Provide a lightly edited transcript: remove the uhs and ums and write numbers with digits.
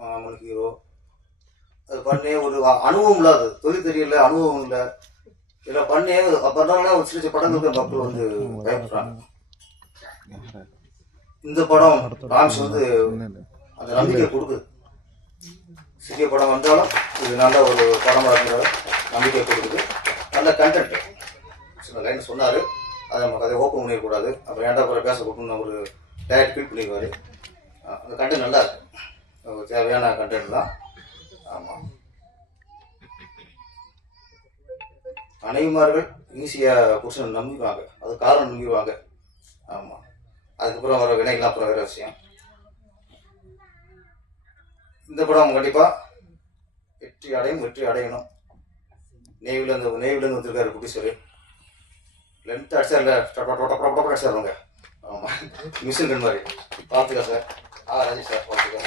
நம்மளுக்கு ஹீரோ. அது பண்ணி ஒரு அனுபவம் இல்லை, அது தொழில் தெரியல, அனுபவம் இல்லை. இதில் பண்ணி பண்ணுறாங்கன்னா ஒரு சின்ன சின்ன படங்களுக்கு மக்கள் வந்து பயப்படுறாங்க. இந்த படம் ராம்ஸ் வந்து அந்த நம்பிக்கை கொடுக்குது. சிறிய படம் வந்தாலும் இது நல்ல ஒரு படமாக இருக்கிற நம்பிக்கை கொடுக்குது. நல்ல கண்டென்ட் சில லைன் சொன்னார், அதை நமக்கு அதை ஓப்பன் பண்ணிடக்கூடாது. அப்புறம் ஏன்டா அப்புறம் பேச கொடுக்கணும்னு ஒரு டேரக்ட் ஃபீல் பண்ணிடுவார். அந்த கண்டென்ட் நல்லா இருக்கு, தேவையான கண்டென்ட் தான். ஆமாம், மனைவிமார்கள் ஈஸியாக புருஷனை நம்பிடுவாங்க, அது காரணம் நம்பிடுவாங்க. ஆமாம், அதுக்கப்புறம் வர வினைகள்லாம் அப்புறம் வேறு விஷயம். இந்த படம் கண்டிப்பாக வெற்றி அடையணும். நேவிலேருந்து வந்திருக்காரு குட்டீஸ்வரி. லென்த் அடிச்சார்ல, அடிச்சாருங்க. ஆமாம், மிஷின் கன் மாதிரி. பார்த்துக்கா சார். ராஜேஷ் சார் பார்த்துக்கா.